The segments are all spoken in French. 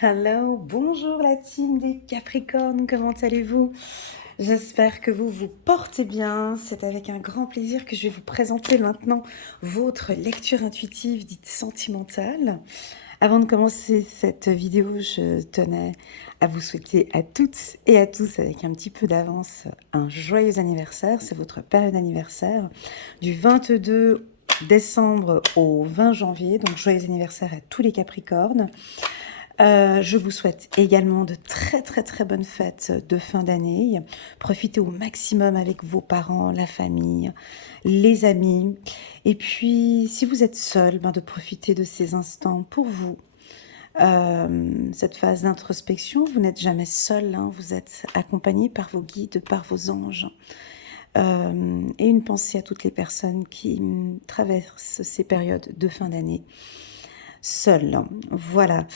Hello, bonjour la team des Capricornes, comment allez-vous? J'espère que vous vous portez bien. C'est avec un grand plaisir que je vais vous présenter maintenant votre lecture intuitive dite sentimentale. Avant de commencer cette vidéo, je tenais à vous souhaiter à toutes et à tous, avec un petit peu d'avance, un joyeux anniversaire. C'est votre période d'anniversaire du 22 décembre au 20 janvier. Donc joyeux anniversaire à tous les Capricornes. Je vous souhaite également de très très très bonnes fêtes de fin d'année. Profitez au maximum avec vos parents, la famille, les amis. Et puis, si vous êtes seul, de profiter de ces instants pour vous. Cette phase d'introspection, vous n'êtes jamais seul, hein, vous êtes accompagné par vos guides, par vos anges. Et une pensée à toutes les personnes qui traversent ces périodes de fin d'année seul. Voilà.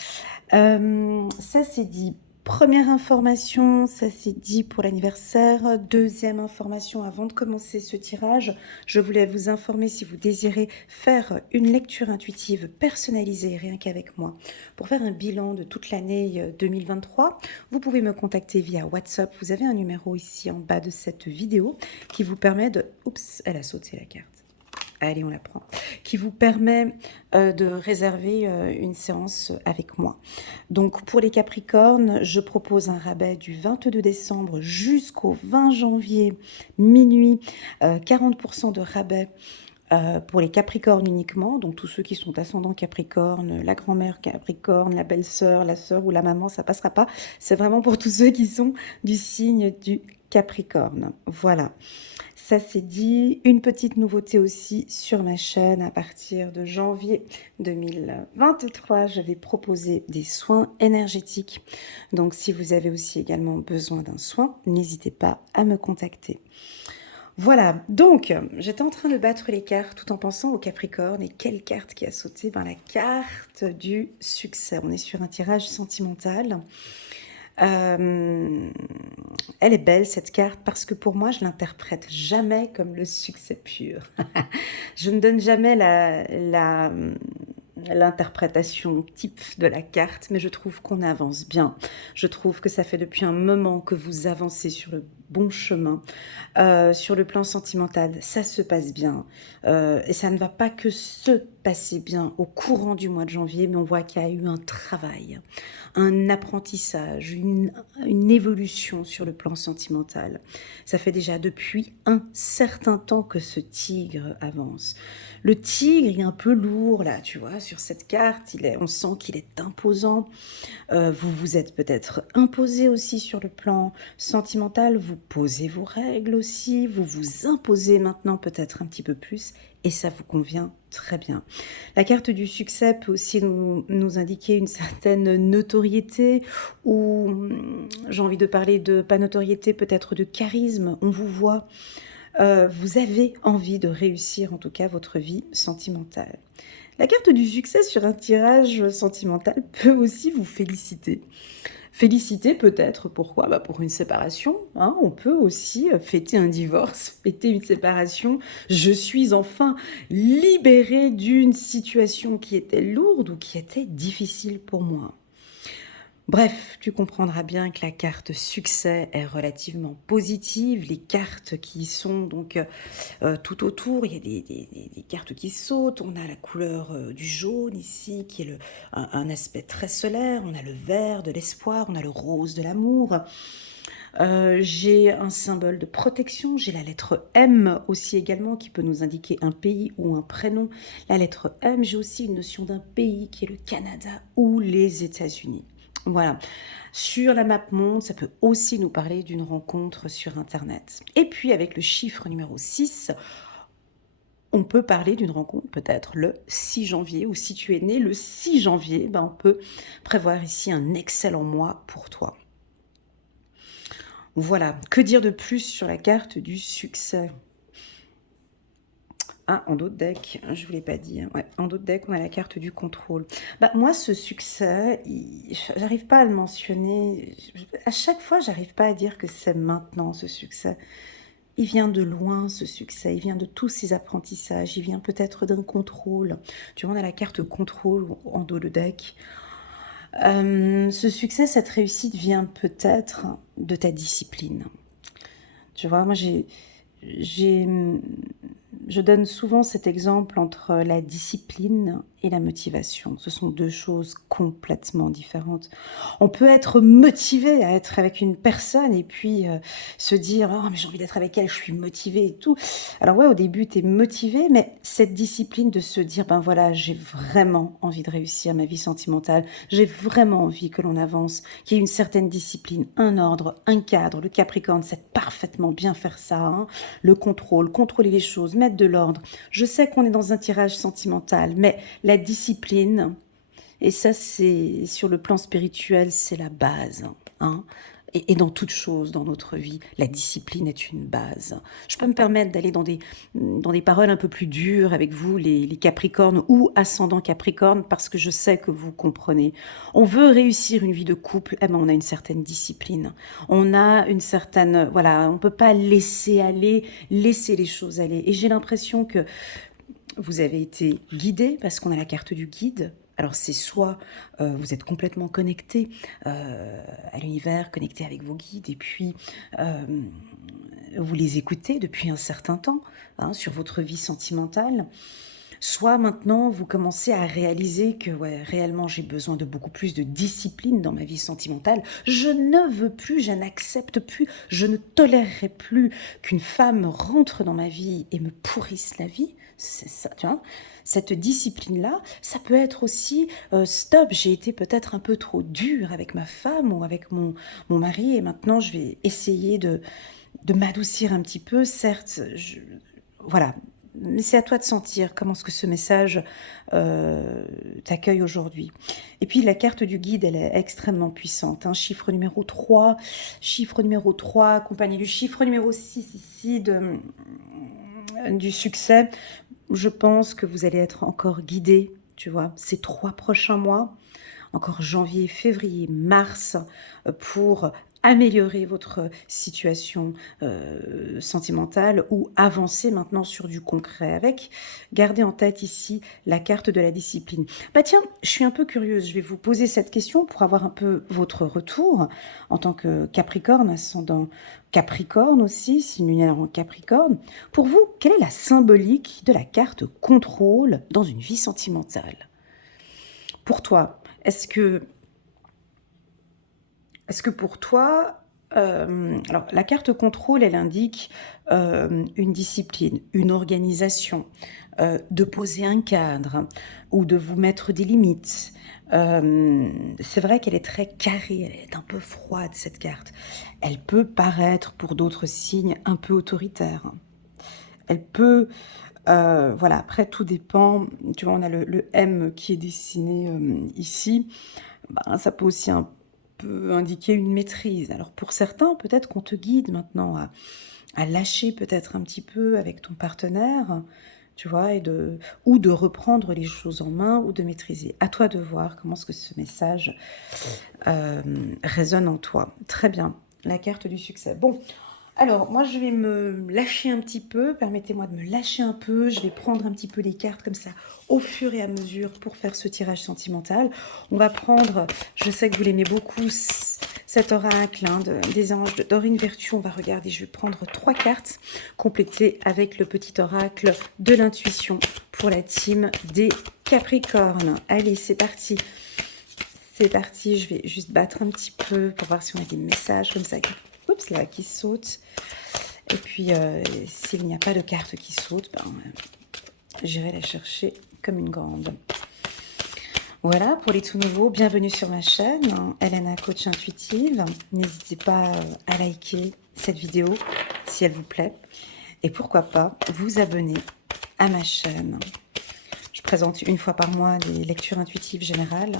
Ça c'est dit. Première information, ça c'est dit pour l'anniversaire. Deuxième information, avant de commencer ce tirage, je voulais vous informer si vous désirez faire une lecture intuitive personnalisée, rien qu'avec moi, pour faire un bilan de toute l'année 2023. Vous pouvez me contacter via WhatsApp. Vous avez un numéro ici en bas de cette vidéo qui vous permet de... Oups, elle a sauté la carte. Allez, on la prend. Qui vous permet de réserver une séance avec moi. Donc, pour les Capricornes, je propose un rabais du 22 décembre jusqu'au 20 janvier, minuit, 40% de rabais pour les Capricornes uniquement, donc tous ceux qui sont ascendants Capricorne, la grand-mère Capricorne, la belle-sœur, la sœur ou la maman, ça passera pas. C'est vraiment pour tous ceux qui sont du signe du Capricorne. Voilà. Ça c'est dit. Une petite nouveauté aussi sur ma chaîne à partir de janvier 2023, je vais proposer des soins énergétiques. Donc si vous avez aussi également besoin d'un soin, n'hésitez pas à me contacter. Voilà, donc j'étais en train de battre les cartes tout en pensant au Capricorne. Et quelle carte qui a sauté? La carte du succès. On est sur un tirage sentimental. Elle est belle cette carte parce que pour moi je l'interprète jamais comme le succès pur. Je ne donne jamais l'interprétation type de la carte, mais je trouve qu'on avance bien. Je trouve que ça fait depuis un moment que vous avancez sur le bon chemin. Sur le plan sentimental, ça se passe bien. Et ça ne va pas que se passer bien au courant du mois de janvier, mais on voit qu'il y a eu un travail, un apprentissage, une évolution sur le plan sentimental. Ça fait déjà depuis un certain temps que ce tigre avance. Le tigre est un peu lourd là, tu vois, sur cette carte, on sent qu'il est imposant. Vous vous êtes peut-être imposé aussi sur le plan sentimental, vous posez vos règles aussi, vous vous imposez maintenant peut-être un petit peu plus et ça vous convient très bien. La carte du succès peut aussi nous indiquer une certaine notoriété ou j'ai envie de parler de pas notoriété, peut-être de charisme, on vous voit. Vous avez envie de réussir en tout cas votre vie sentimentale. La carte du succès sur un tirage sentimental peut aussi vous féliciter. Féliciter peut-être, pourquoi? Pour une séparation, hein. On peut aussi fêter un divorce, fêter une séparation. Je suis enfin libérée d'une situation qui était lourde ou qui était difficile pour moi. Bref, tu comprendras bien que la carte succès est relativement positive. Les cartes qui sont donc tout autour, il y a des cartes qui sautent. On a la couleur du jaune ici, qui est un aspect très solaire. On a le vert de l'espoir, on a le rose de l'amour. J'ai un symbole de protection, j'ai la lettre M aussi également qui peut nous indiquer un pays ou un prénom. La lettre M, j'ai aussi une notion d'un pays qui est le Canada ou les États-Unis. Voilà. Sur la map monde, ça peut aussi nous parler d'une rencontre sur Internet. Et puis avec le chiffre numéro 6, on peut parler d'une rencontre peut-être le 6 janvier, ou si tu es né le 6 janvier, on peut prévoir ici un excellent mois pour toi. Voilà, que dire de plus sur la carte du succès? Ah, en dos de deck, je ne vous l'ai pas dit. Ouais, en dos de deck, on a la carte du contrôle. Moi, ce succès, j'arrive pas à le mentionner. À chaque fois, j'arrive pas à dire que c'est maintenant, ce succès. Il vient de loin, ce succès. Il vient de tous ces apprentissages. Il vient peut-être d'un contrôle. Tu vois, on a la carte contrôle en dos de deck. Ce succès, cette réussite vient peut-être de ta discipline. Tu vois, moi, j'ai, je donne souvent cet exemple entre la discipline et la motivation. Ce sont deux choses complètement différentes. On peut être motivé à être avec une personne et puis se dire «Oh, mais j'ai envie d'être avec elle, je suis motivé et tout». Alors ouais, au début, tu es motivé, mais cette discipline de se dire «Ben voilà, j'ai vraiment envie de réussir ma vie sentimentale, j'ai vraiment envie que l'on avance, qu'il y ait une certaine discipline, un ordre, un cadre». Le Capricorne sait parfaitement bien faire ça, hein. Le contrôle, contrôler les choses, mettre de l'ordre. Je sais qu'on est dans un tirage sentimental, mais la discipline, et ça c'est sur le plan spirituel, c'est la base, hein. Et dans toute chose dans notre vie, la discipline est une base. Je peux me permettre d'aller dans des paroles un peu plus dures avec vous, les Capricornes ou ascendant Capricorne, parce que je sais que vous comprenez. On veut réussir une vie de couple, eh ben on a une certaine discipline. On a une certaine... Voilà, on ne peut pas laisser aller, laisser les choses aller. Et j'ai l'impression que vous avez été guidé parce qu'on a la carte du guide. Alors c'est soit vous êtes complètement connecté à l'univers, connecté avec vos guides, et puis euh, vous les écoutez depuis un certain temps, hein, sur votre vie sentimentale. Soit maintenant vous commencez à réaliser que ouais, réellement j'ai besoin de beaucoup plus de discipline dans ma vie sentimentale. Je ne veux plus, je n'accepte plus, je ne tolérerai plus qu'une femme rentre dans ma vie et me pourrisse la vie. C'est ça, tu vois. Cette discipline-là, ça peut être aussi stop, j'ai été peut-être un peu trop dure avec ma femme ou avec mon mari et maintenant je vais essayer de m'adoucir un petit peu. Certes, voilà, mais c'est à toi de sentir comment est-ce que ce message t'accueille aujourd'hui. Et puis la carte du guide, elle est extrêmement puissante, hein. Chiffre numéro 3, accompagné du chiffre numéro 6 ici du succès. Je pense que vous allez être encore guidé, tu vois, ces 3 prochains mois, encore janvier, février, mars, pour améliorer votre situation sentimentale ou avancer maintenant sur du concret avec, gardez en tête ici la carte de la discipline. Bah tiens, je suis un peu curieuse, je vais vous poser cette question pour avoir un peu votre retour en tant que Capricorne, ascendant Capricorne aussi, signe lunaire en Capricorne. Pour vous, quelle est la symbolique de la carte contrôle dans une vie sentimentale? Pour toi, est-ce que pour toi, alors la carte contrôle, elle indique une discipline, une organisation, de poser un cadre ou de vous mettre des limites. C'est vrai qu'elle est très carrée, elle est un peu froide cette carte. Elle peut paraître pour d'autres signes un peu autoritaire. Elle peut, voilà, après tout dépend. Tu vois, on a le M qui est dessiné ici. Ben, ça peut aussi peut indiquer une maîtrise. Alors pour certains, peut-être qu'on te guide maintenant à lâcher peut-être un petit peu avec ton partenaire, tu vois, ou de reprendre les choses en main ou de maîtriser. À toi de voir comment est-ce que ce message résonne en toi. Très bien, la carte du succès. Bon, alors moi je vais me lâcher un petit peu, permettez-moi de me lâcher un peu, je vais prendre un petit peu les cartes comme ça au fur et à mesure pour faire ce tirage sentimental. On va prendre, je sais que vous l'aimez beaucoup, cet oracle hein, des anges de Dorine Virtue. On va regarder, je vais prendre 3 cartes complétées avec le petit oracle de l'intuition pour la team des Capricornes. Allez, c'est parti. C'est parti, je vais juste battre un petit peu pour voir si on a des messages comme ça oups, là, qui sautent. Et puis, s'il n'y a pas de carte qui saute, ben, j'irai la chercher comme une grande. Voilà, pour les tout nouveaux, bienvenue sur ma chaîne, hein, Elena Coach Intuitive. N'hésitez pas à liker cette vidéo si elle vous plaît. Et pourquoi pas vous abonner à ma chaîne. Je présente une fois par mois des lectures intuitives générales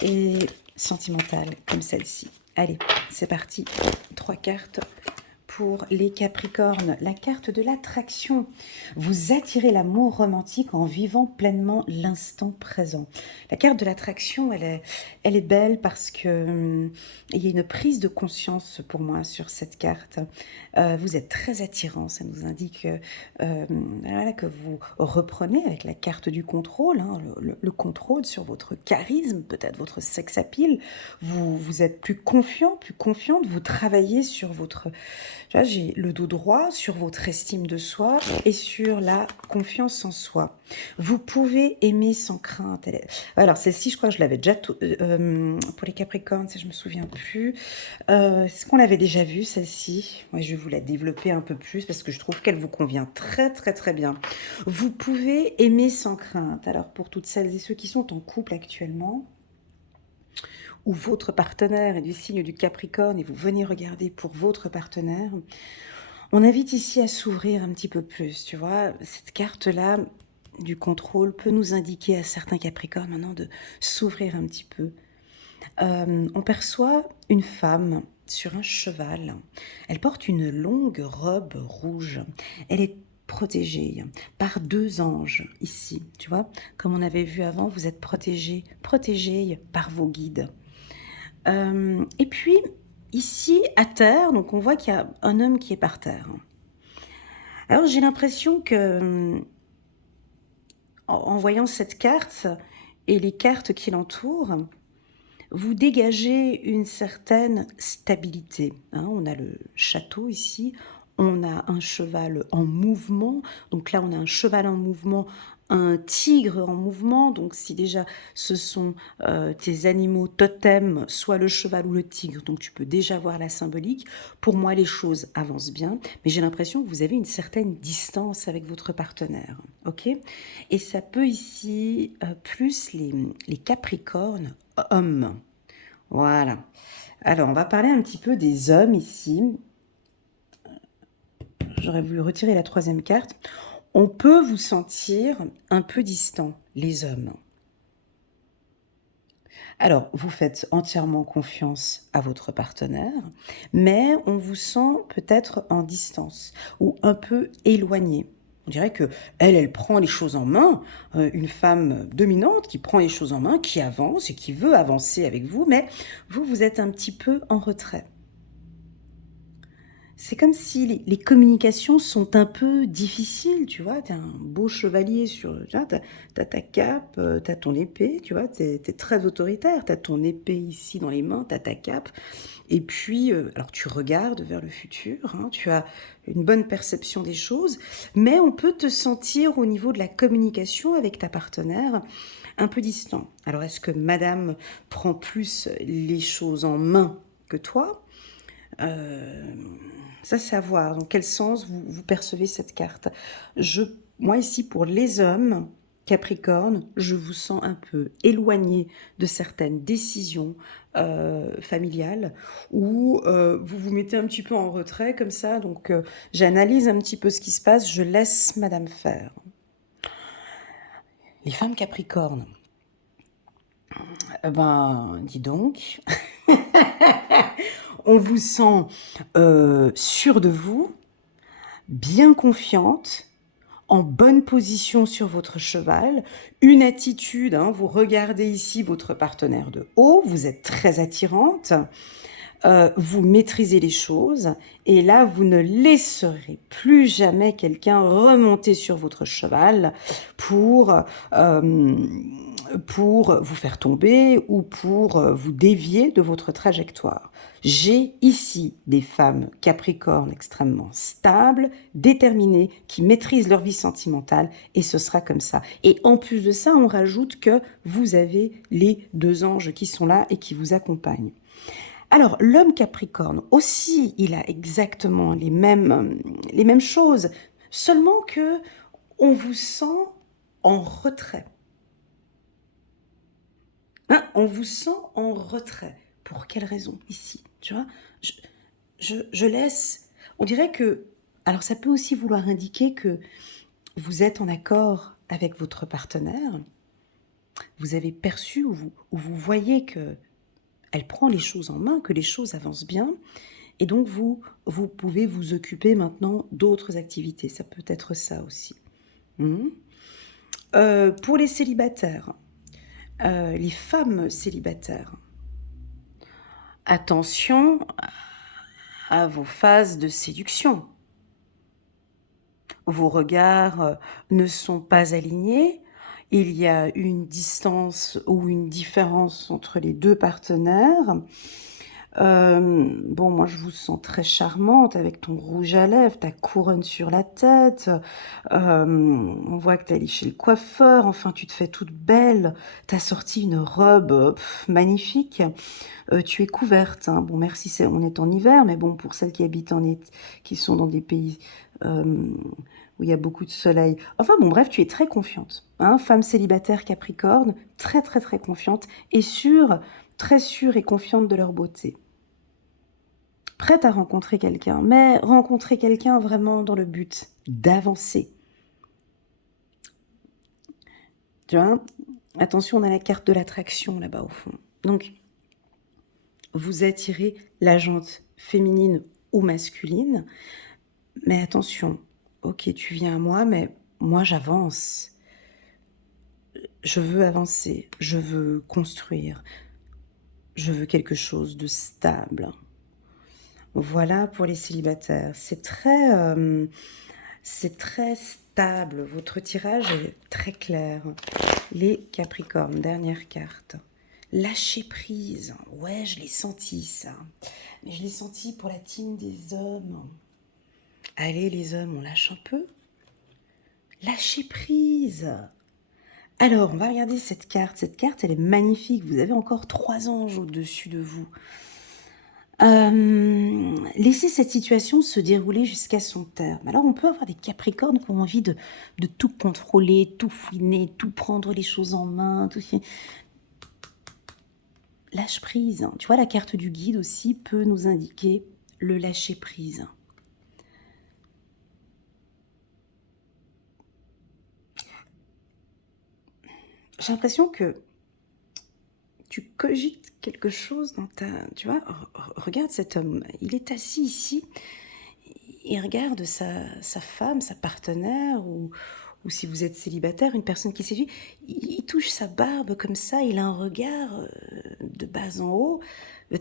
et sentimentales comme celle-ci. Allez, c'est parti. 3 cartes pour les Capricornes, la carte de l'attraction. Vous attirez l'amour romantique en vivant pleinement l'instant présent. La carte de l'attraction, elle est belle parce que il y a une prise de conscience pour moi sur cette carte. Vous êtes très attirant, ça nous indique voilà, que vous reprenez avec la carte du contrôle, hein, le contrôle sur votre charisme, peut-être votre sex appeal. Vous êtes plus confiant, plus confiante, vous travaillez sur votre, là j'ai le dos droit, sur votre estime de soi et sur la confiance en soi. Vous pouvez aimer sans crainte. Alors celle-ci, je crois que je l'avais déjà pour les Capricornes, ça je me souviens plus. Est-ce qu'on l'avait déjà vue celle-ci? Ouais, je vais vous la développer un peu plus parce que je trouve qu'elle vous convient très très très bien. Vous pouvez aimer sans crainte. Alors pour toutes celles et ceux qui sont en couple actuellement, ou votre partenaire est du signe du Capricorne et vous venez regarder pour votre partenaire, on invite ici à s'ouvrir un petit peu plus, tu vois. Cette carte-là du contrôle peut nous indiquer à certains Capricornes maintenant de s'ouvrir un petit peu. On perçoit une femme sur un cheval. Elle porte une longue robe rouge. Elle est protégée par deux anges ici, tu vois. Comme on avait vu avant, vous êtes protégé par vos guides. Et puis, ici, à terre, donc on voit qu'il y a un homme qui est par terre. Alors, j'ai l'impression que, en voyant cette carte et les cartes qui l'entourent, vous dégagez une certaine stabilité. Hein. On a le château ici, on a un cheval en mouvement. Donc là, on a un cheval en mouvement, un tigre en mouvement. Donc si déjà ce sont tes animaux totems, soit le cheval ou le tigre, donc tu peux déjà voir la symbolique. Pour moi, les choses avancent bien, mais j'ai l'impression que vous avez une certaine distance avec votre partenaire. Ok. Et ça peut ici plus les Capricornes hommes. Voilà. Alors, on va parler un petit peu des hommes ici. J'aurais voulu retirer la troisième carte. On peut vous sentir un peu distant, les hommes. Alors, vous faites entièrement confiance à votre partenaire, mais on vous sent peut-être en distance ou un peu éloigné. On dirait que elle prend les choses en main, une femme dominante qui prend les choses en main, qui avance et qui veut avancer avec vous, mais vous êtes un petit peu en retrait. C'est comme si les communications sont un peu difficiles, tu vois. Tu es un beau chevalier sur... Tu vois, t'as ta cape, t'as ton épée, tu vois. T'es très autoritaire. T'as ton épée ici dans les mains, t'as ta cape. Et puis, alors tu regardes vers le futur, hein, tu as une bonne perception des choses, mais on peut te sentir au niveau de la communication avec ta partenaire un peu distant. Alors, est-ce que madame prend plus les choses en main que toi? Ça, c'est à voir. Dans quel sens vous percevez cette carte? Moi, ici, pour les hommes, Capricorne, je vous sens un peu éloigné de certaines décisions familiales ou vous vous mettez un petit peu en retrait comme ça. Donc, j'analyse un petit peu ce qui se passe. Je laisse madame faire. Les femmes Capricorne, ben, dis donc... On vous sent sûre de vous, bien confiante, en bonne position sur votre cheval, une attitude, hein, vous regardez ici votre partenaire de haut, vous êtes très attirante, vous maîtrisez les choses, et là, vous ne laisserez plus jamais quelqu'un remonter sur votre cheval pour vous faire tomber ou pour vous dévier de votre trajectoire. J'ai ici des femmes Capricornes extrêmement stables, déterminées, qui maîtrisent leur vie sentimentale et ce sera comme ça. Et en plus de ça, on rajoute que vous avez les deux anges qui sont là et qui vous accompagnent. Alors, l'homme Capricorne aussi, il a exactement les mêmes choses, seulement que on vous sent en retrait. Hein, on vous sent en retrait. Pour quelle raison ici? Tu vois, je laisse. On dirait que. Alors, ça peut aussi vouloir indiquer que vous êtes en accord avec votre partenaire. Vous avez perçu ou vous voyez que elle prend les choses en main, que les choses avancent bien. Et donc, vous pouvez vous occuper maintenant d'autres activités. Ça peut être ça aussi. Mhm. Pour les célibataires, les femmes célibataires, attention à vos phases de séduction. Vos regards ne sont pas alignés. Il y a une distance ou une différence entre les deux partenaires. Bon, moi, je vous sens très charmante avec ton rouge à lèvres, ta couronne sur la tête. On voit que tu es allée chez le coiffeur. Enfin, tu te fais toute belle. Tu as sorti une robe magnifique. Tu es couverte, hein. Bon, merci, on est en hiver, mais bon, pour celles qui habitent qui sont dans des pays où il y a beaucoup de soleil. Enfin bon, bref, tu es très confiante, hein, femme célibataire Capricorne, très très très confiante et sûre, très sûre et confiante de leur beauté. Prête à rencontrer quelqu'un, mais rencontrer quelqu'un vraiment dans le but d'avancer. Tu vois, attention, on a la carte de l'attraction là-bas au fond. Donc, vous attirez la jante féminine ou masculine, mais attention, ok, tu viens à moi, mais moi j'avance. Je veux avancer, je veux construire, je veux quelque chose de stable. Voilà pour les célibataires. C'est très stable. Votre tirage est très clair. Les Capricornes, dernière carte. Lâcher prise. Ouais, je l'ai senti ça. Mais je l'ai senti pour la team des hommes. Allez les hommes, on lâche un peu. Lâcher prise. Alors, on va regarder cette carte. Cette carte, elle est magnifique. Vous avez encore 3 anges au-dessus de vous. Laissez cette situation se dérouler jusqu'à son terme. Alors, on peut avoir des Capricornes qui ont envie de tout contrôler, tout fouiner, tout prendre les choses en main. Lâche prise. Tu vois, la carte du guide aussi peut nous indiquer le lâcher prise. J'ai l'impression que tu cogites quelque chose dans ta... Tu vois, regarde cet homme, il est assis ici, il regarde sa femme, sa partenaire, ou si vous êtes célibataire, une personne qui séduit, il touche sa barbe comme ça, il a un regard de bas en haut,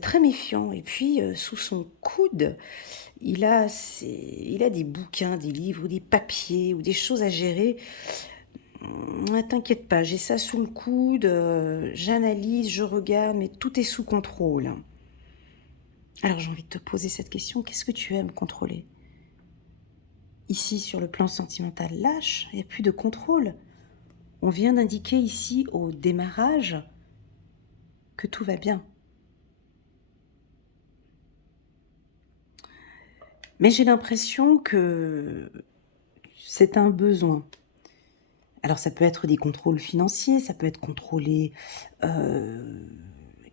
très méfiant. Et puis, sous son coude, il a des bouquins, des livres, ou des papiers, ou des choses à gérer. Ne t'inquiète pas, j'ai ça sous le coude, j'analyse, je regarde, mais tout est sous contrôle. Alors j'ai envie de te poser cette question, qu'est-ce que tu aimes contrôler? Ici, sur le plan sentimental, lâche, il n'y a plus de contrôle. On vient d'indiquer ici, au démarrage, que tout va bien. Mais j'ai l'impression que c'est un besoin. Alors ça peut être des contrôles financiers, ça peut être contrôlé...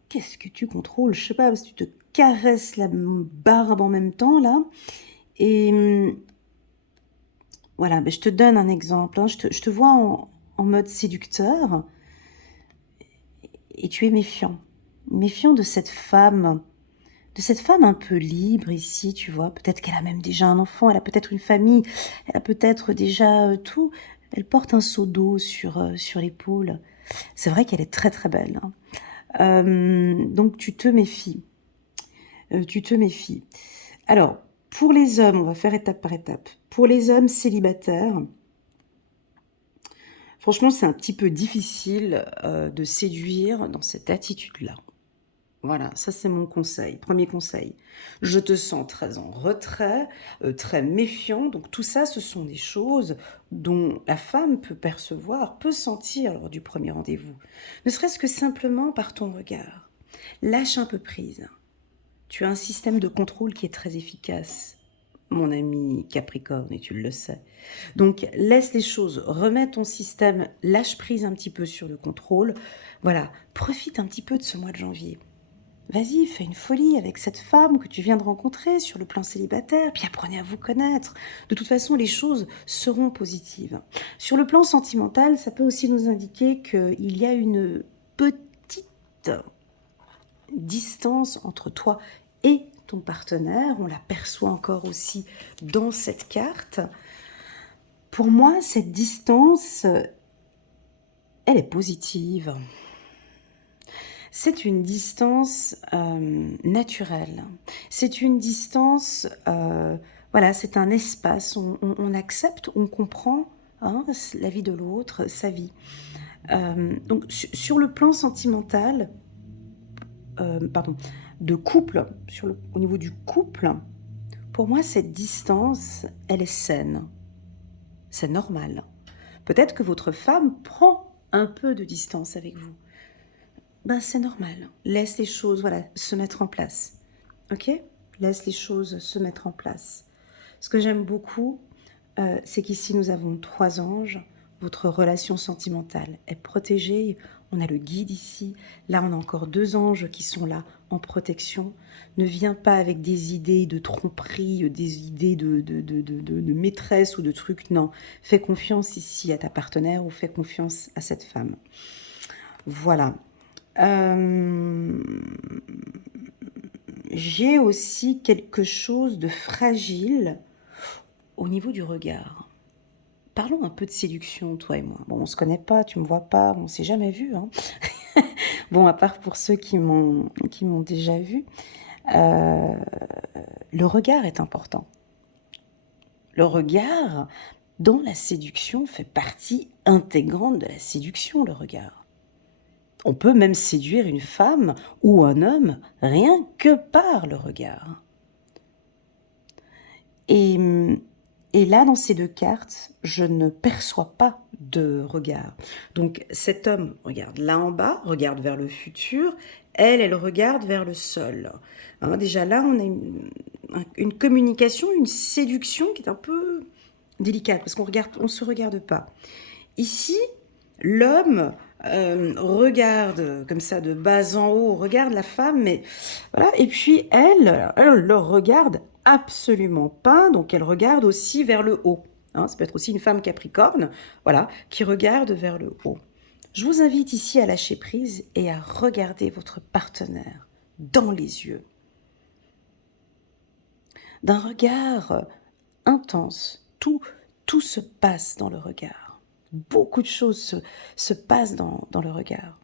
Qu'est-ce que tu contrôles? Je sais pas, parce que tu te caresses la barbe en même temps, là. Et voilà, ben, je te donne un exemple, hein. Je te vois en mode séducteur. Et tu es méfiant. Méfiant de cette femme un peu libre ici, tu vois. Peut-être qu'elle a même déjà un enfant, elle a peut-être une famille, elle a peut-être déjà tout. Elle porte un seau d'eau sur l'épaule. C'est vrai qu'elle est très très belle, hein. Donc tu te méfies. Tu te méfies. Alors, pour les hommes, on va faire étape par étape. Pour les hommes célibataires, franchement, c'est un petit peu difficile de séduire dans cette attitude-là. Voilà, ça c'est mon conseil, premier conseil. Je te sens très en retrait, très méfiant. Donc tout ça, ce sont des choses dont la femme peut percevoir, peut sentir lors du premier rendez-vous. Ne serait-ce que simplement par ton regard. Lâche un peu prise. Tu as un système de contrôle qui est très efficace, mon ami Capricorne, et tu le sais. Donc laisse les choses, remets ton système, lâche prise un petit peu sur le contrôle. Voilà, profite un petit peu de ce mois de janvier. Vas-y, fais une folie avec cette femme que tu viens de rencontrer sur le plan célibataire, puis apprenez à vous connaître. De toute façon, les choses seront positives. Sur le plan sentimental, ça peut aussi nous indiquer qu'il y a une petite distance entre toi et ton partenaire, on l'aperçoit encore aussi dans cette carte. Pour moi, cette distance, elle est positive. C'est une distance naturelle. C'est une distance, voilà, c'est un espace. On accepte, on comprend hein, la vie de l'autre, sa vie. Donc, sur le plan sentimental, pardon, de couple, au niveau du couple, pour moi, cette distance, elle est saine. C'est normal. Peut-être que votre femme prend un peu de distance avec vous. Ben, c'est normal. Laisse les choses, voilà, se mettre en place. Ok? Laisse les choses se mettre en place. Ce que j'aime beaucoup, c'est qu'ici, nous avons 3 anges. Votre relation sentimentale est protégée. On a le guide ici. Là, on a encore 2 anges qui sont là en protection. Ne viens pas avec des idées de tromperie, des idées de maîtresse ou de trucs. Non, fais confiance ici à ta partenaire ou fais confiance à cette femme. Voilà. J'ai aussi quelque chose de fragile au niveau du regard. Parlons un peu de séduction, toi et moi. Bon, on se connaît pas, tu me vois pas, on s'est jamais vu. Hein. Bon, à part pour ceux qui m'ont déjà vu, le regard est important. Le regard, dans la séduction, fait partie intégrante de la séduction, le regard. On peut même séduire une femme ou un homme rien que par le regard. Et là, dans ces 2 cartes, je ne perçois pas de regard. Donc cet homme regarde là en bas, regarde vers le futur, elle regarde vers le sol. Hein, déjà là, on a une communication, une séduction qui est un peu délicate, parce on se regarde pas. Ici, l'homme regarde comme ça de bas en haut, regarde la femme, mais voilà, et puis elle le regarde absolument pas, donc elle regarde aussi vers le haut. Hein, ça peut être aussi une femme capricorne, voilà, qui regarde vers le haut. Je vous invite ici à lâcher prise et à regarder votre partenaire dans les yeux. D'un regard intense, tout se passe dans le regard. Beaucoup de choses se passent dans le regard.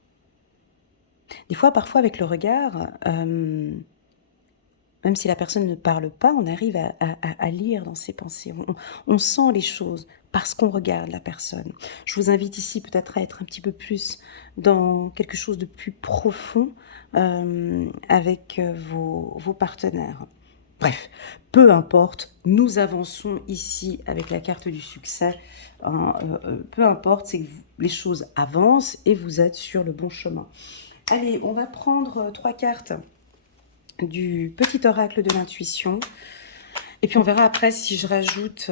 Des fois, parfois, avec le regard, même si la personne ne parle pas, on arrive à lire dans ses pensées. On sent les choses parce qu'on regarde la personne. Je vous invite ici peut-être à être un petit peu plus dans quelque chose de plus profond avec vos partenaires. Bref, peu importe, nous avançons ici avec la carte du succès. Hein, peu importe, c'est que les choses avancent et vous êtes sur le bon chemin. Allez, on va prendre 3 cartes du petit oracle de l'intuition. Et puis on verra après si je rajoute...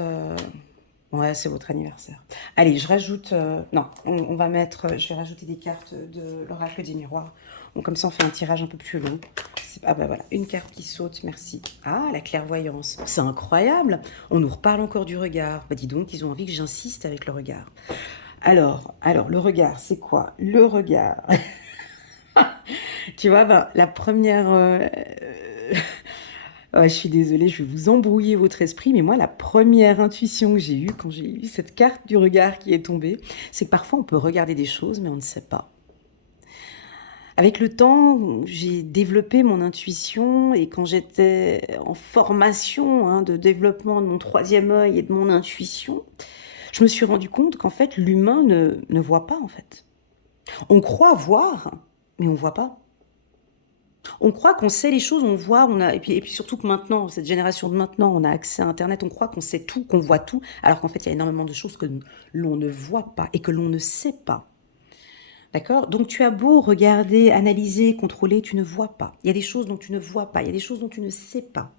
Ouais, c'est votre anniversaire. Allez, je rajoute... non, on va mettre... Je vais rajouter des cartes de l'oracle des miroirs. Bon, comme ça, on fait un tirage un peu plus long. Ah bah voilà, une carte qui saute, merci. Ah, la clairvoyance. C'est incroyable. On nous reparle encore du regard. Bah dis donc, ils ont envie que j'insiste avec le regard. Alors, le regard, c'est quoi? Le regard... Tu vois, ben, la première... je suis désolée, je vais vous embrouiller votre esprit, mais moi, la première intuition que j'ai eue quand j'ai eu cette carte du regard qui est tombée, c'est que parfois on peut regarder des choses, mais on ne sait pas. Avec le temps, j'ai développé mon intuition et quand j'étais en formation de développement de mon 3e œil et de mon intuition, je me suis rendu compte qu'en fait, l'humain ne voit pas, en fait. On croit voir, mais on ne voit pas. On croit qu'on sait les choses, on voit, et puis surtout que maintenant, cette génération de maintenant, on a accès à Internet, on croit qu'on sait tout, qu'on voit tout, alors qu'en fait, il y a énormément de choses que l'on ne voit pas et que l'on ne sait pas. D'accord? Donc tu as beau regarder, analyser, contrôler, tu ne vois pas. Il y a des choses dont tu ne vois pas, il y a des choses dont tu ne sais pas.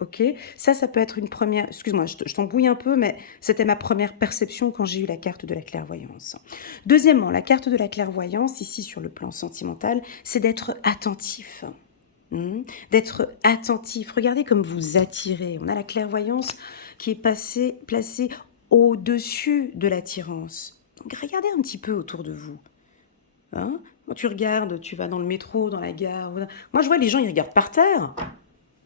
Ok? Ça peut être une première... Excuse-moi, je t'embrouille un peu, mais c'était ma première perception quand j'ai eu la carte de la clairvoyance. Deuxièmement, la carte de la clairvoyance, ici sur le plan sentimental, c'est d'être attentif. D'être attentif. Regardez comme vous attirez. On a la clairvoyance qui est placée au-dessus de l'attirance. Donc regardez un petit peu autour de vous. Hein? Quand tu regardes, tu vas dans le métro, dans la gare. Moi, je vois les gens, ils regardent par terre.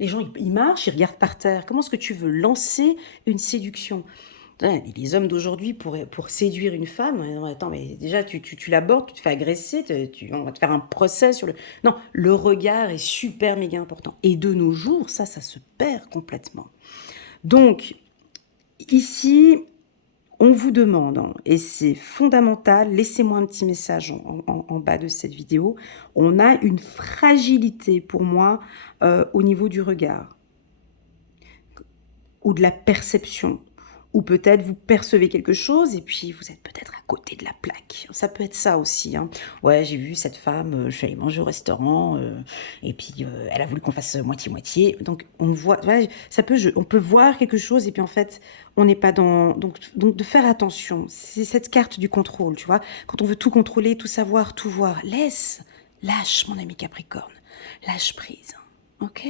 Les gens, ils marchent, ils regardent par terre. Comment est-ce que tu veux lancer une séduction? Ouais, les hommes d'aujourd'hui, pour séduire une femme, attends, mais déjà, tu l'abordes, tu te fais agresser, on va te faire un procès sur le... Non, le regard est super méga important. Et de nos jours, ça se perd complètement. Donc, ici, on vous demande, hein, et c'est fondamental, laissez-moi un petit message en bas de cette vidéo, on a une fragilité pour moi au niveau du regard ou de la perception. Ou peut-être vous percevez quelque chose et puis vous êtes peut-être à côté de la plaque. Ça peut être ça aussi, hein. Ouais, j'ai vu cette femme, je suis allée manger au restaurant et puis elle a voulu qu'on fasse moitié-moitié. Donc on voit, ouais, on peut voir quelque chose et puis en fait on n'est pas dans... Donc de faire attention, c'est cette carte du contrôle, tu vois. Quand on veut tout contrôler, tout savoir, tout voir, lâche mon ami Capricorne, lâche prise, ok?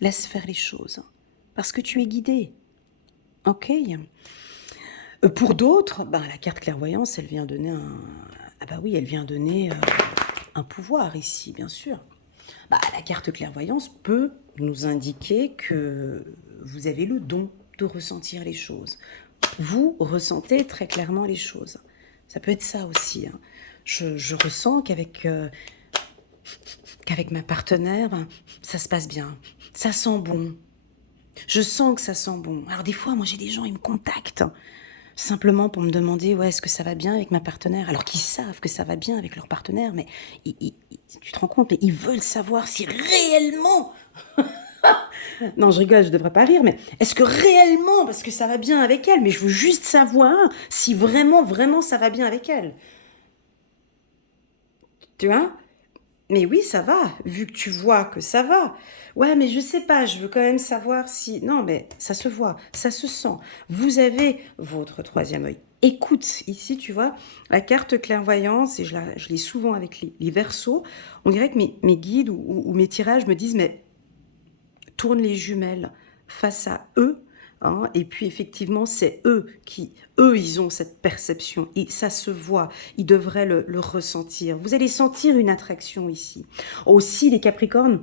Laisse faire les choses parce que tu es guidé. Ok. Pour d'autres, ben, la carte clairvoyance, elle vient donner un... Ah bah oui, elle vient donner un pouvoir ici, bien sûr. Bah, la carte clairvoyance peut nous indiquer que vous avez le don de ressentir les choses. Vous ressentez très clairement les choses. Ça peut être ça aussi, hein. Je ressens qu'avec ma partenaire, ben, ça se passe bien. Ça sent bon. Je sens que ça sent bon. Alors des fois, moi j'ai des gens, ils me contactent simplement pour me demander, ouais, est-ce que ça va bien avec ma partenaire? Alors qu'ils savent que ça va bien avec leur partenaire, mais tu te rends compte, mais ils veulent savoir si réellement... Non, je rigole, je devrais pas rire, mais est-ce que réellement, parce que ça va bien avec elle, mais je veux juste savoir si vraiment, vraiment ça va bien avec elle. Tu vois? Mais oui, ça va, vu que tu vois que ça va. Ouais, mais je sais pas, je veux quand même savoir si... Non, mais ça se voit, ça se sent. Vous avez votre troisième œil. Écoute, ici, tu vois, la carte clairvoyance, et je l'ai souvent avec les versos, on dirait que mes guides ou mes tirages me disent, mais tourne les jumelles face à eux, hein, et puis effectivement, c'est eux, ils ont cette perception, et ça se voit, ils devraient le ressentir. Vous allez sentir une attraction ici. Aussi, les Capricornes,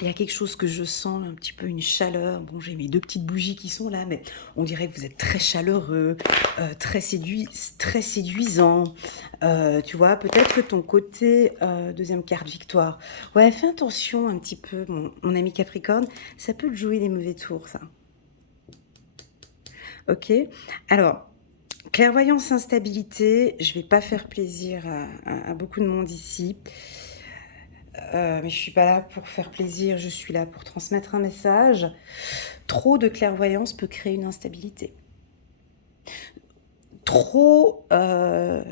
il y a quelque chose que je sens, un petit peu une chaleur. Bon, j'ai mes deux petites bougies qui sont là, mais on dirait que vous êtes très chaleureux, très séduisant. Tu vois, peut-être que ton côté, deuxième carte, victoire. Ouais, fais attention un petit peu, mon ami Capricorne. Ça peut te jouer des mauvais tours, ça. Ok? Alors, clairvoyance, instabilité. Je vais pas faire plaisir à beaucoup de monde ici. Mais je suis pas là pour faire plaisir, je suis là pour transmettre un message. Trop de clairvoyance peut créer une instabilité. Trop, là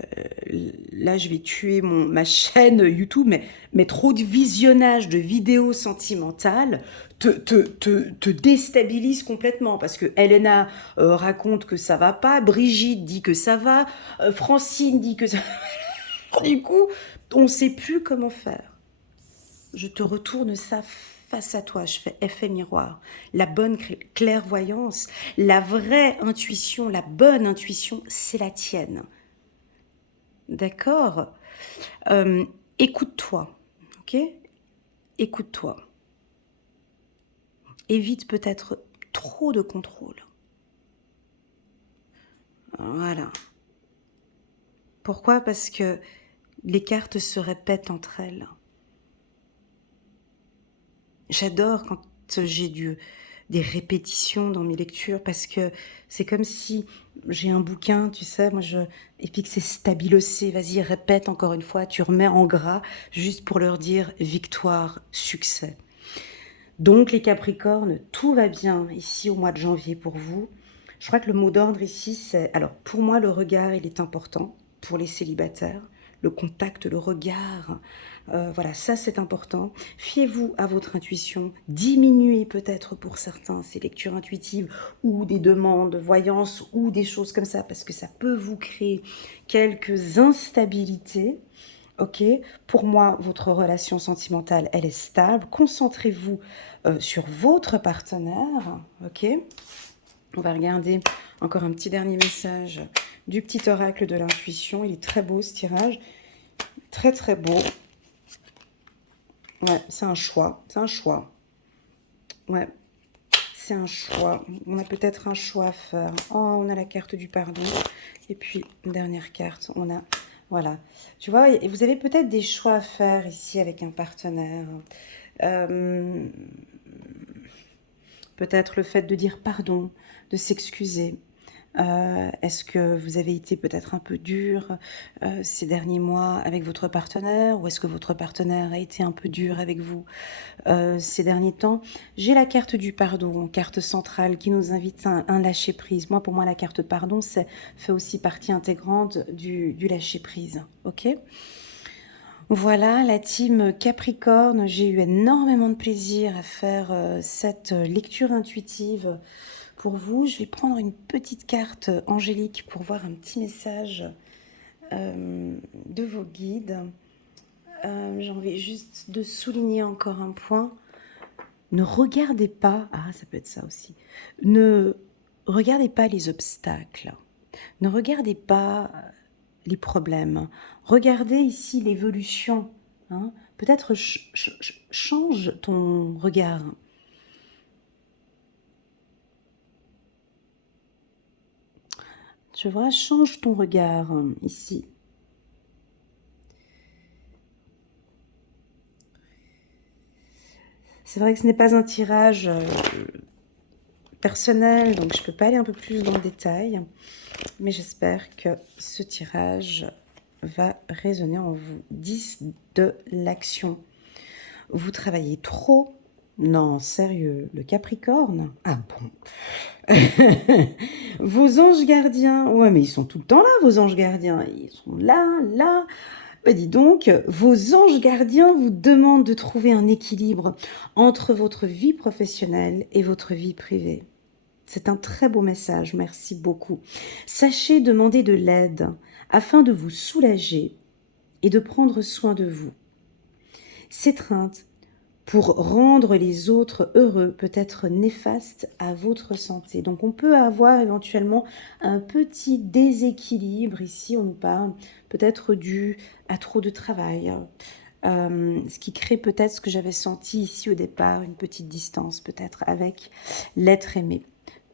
je vais tuer ma chaîne YouTube, mais trop de visionnage de vidéos sentimentales te déstabilise complètement, parce que Elena raconte que ça va pas, Brigitte dit que ça va, Francine dit que ça va. Du coup, on sait plus comment faire. Je te retourne ça face à toi, je fais effet miroir. La bonne clairvoyance, la vraie intuition, la bonne intuition, c'est la tienne. D'accord? Écoute-toi, ok? Écoute-toi. Évite peut-être trop de contrôle. Voilà. Pourquoi? Parce que les cartes se répètent entre elles. J'adore quand j'ai des répétitions dans mes lectures, parce que c'est comme si j'ai un bouquin, tu sais, et puis que c'est stabilocé, vas-y, répète encore une fois, tu remets en gras, juste pour leur dire victoire, succès. Donc les Capricornes, tout va bien ici au mois de janvier pour vous. Je crois que le mot d'ordre ici, c'est... Alors, pour moi, le regard, il est important pour les célibataires. Le contact, le regard, voilà, ça c'est important. Fiez-vous à votre intuition. Diminuez peut-être pour certains ces lectures intuitives ou des demandes de voyance ou des choses comme ça, parce que ça peut vous créer quelques instabilités. Ok, pour moi, votre relation sentimentale, elle est stable. Concentrez-vous sur votre partenaire. Ok, on va regarder encore un petit dernier message du petit oracle de l'intuition. Il est très beau ce tirage, très très beau. Ouais, c'est un choix, c'est un choix. Ouais, c'est un choix. On a peut-être un choix à faire. Oh, on a la carte du pardon. Et puis, dernière carte, on a... Voilà. Tu vois, et vous avez peut-être des choix à faire ici avec un partenaire. Euh, Peut-être le fait de dire pardon, de s'excuser. Est-ce que vous avez été peut-être un peu dur ces derniers mois avec votre partenaire, ou est-ce que votre partenaire a été un peu dur avec vous ces derniers temps? J'ai la carte du pardon, carte centrale, qui nous invite à un lâcher-prise. Moi, pour moi, la carte pardon, fait aussi partie intégrante du lâcher-prise. Ok? Voilà, la team Capricorne, j'ai eu énormément de plaisir à faire cette lecture intuitive pour vous. Je vais prendre une petite carte angélique pour voir un petit message de vos guides. J'ai envie juste de souligner encore un point. Ne regardez pas, ah ça peut être ça aussi, ne regardez pas les obstacles, ne regardez pas les problèmes, regardez ici l'évolution. Hein. Peut-être change ton regard. Tu vois, change ton regard ici. C'est vrai que ce n'est pas un tirage personnel, donc je ne peux pas aller un peu plus dans le détail, mais j'espère que ce tirage va résonner en vous. 10 de l'action. Vous travaillez trop? Non, sérieux, le Capricorne? Ah bon? Vos anges gardiens? Ouais, mais ils sont tout le temps là, vos anges gardiens. Ils sont là, là. Bah dis donc, vos anges gardiens vous demandent de trouver un équilibre entre votre vie professionnelle et votre vie privée. C'est un très beau message, merci beaucoup. Sachez demander de l'aide afin de vous soulager et de prendre soin de vous. S'étreindre pour rendre les autres heureux peut être néfaste à votre santé. Donc on peut avoir éventuellement un petit déséquilibre ici, on nous parle peut-être dû à trop de travail. Ce qui crée peut-être ce que j'avais senti ici au départ, une petite distance peut-être avec l'être aimé.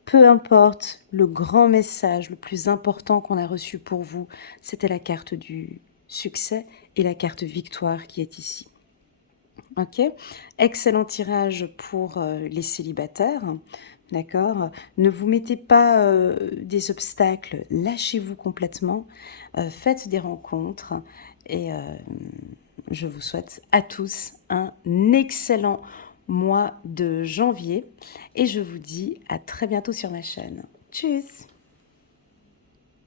Peu importe, le grand message, le plus important qu'on a reçu pour vous, c'était la carte du succès et la carte victoire qui est ici. Ok, excellent tirage pour les célibataires. D'accord. Ne vous mettez pas des obstacles, lâchez-vous complètement, faites des rencontres et je vous souhaite à tous un excellent mois de janvier et je vous dis à très bientôt sur ma chaîne. Tchuss!